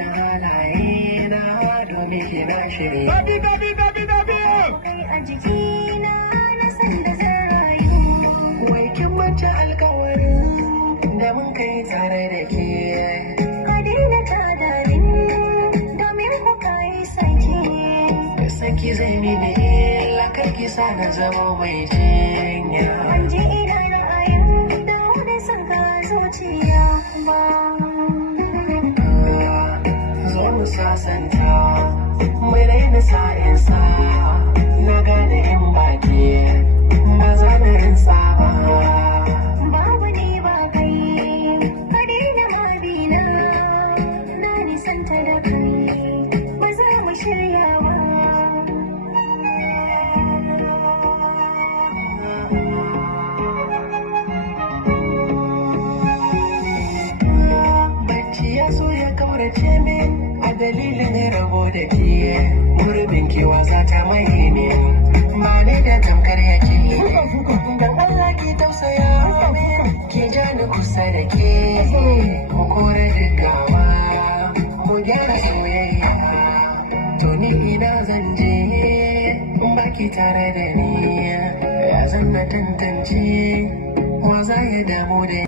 na halaye na domin ki na shirya. Kai a jikina na san da zan rayu. Wai kin manta alkawarin da mun kai tare da ke. Ka daina tada ni domin ku kai saki. Saki zai mini illa kar ki sa na zama mai jinya. Ban ji ina ra'ayin da wani son ka zuciya ba. Zo mu sasanta mai raina sa'insa. Na gane in baki ba za na rinsa ba. Babu ni ba kai ka daina mabina. Na nisanta da kai ba za mu shirya ba. Ya so ya kaurace min a dalilin rabo da ke. Gurbin kewa za ta mai ne ba ne da tamkar yake. Don Allah ki tausaya ki ja ni kusa da ke. Mu kore gaggawa mu gyara soyayya. To ni ina zan je in baki tare da ni. Ya zan na tantance wa za ya damu da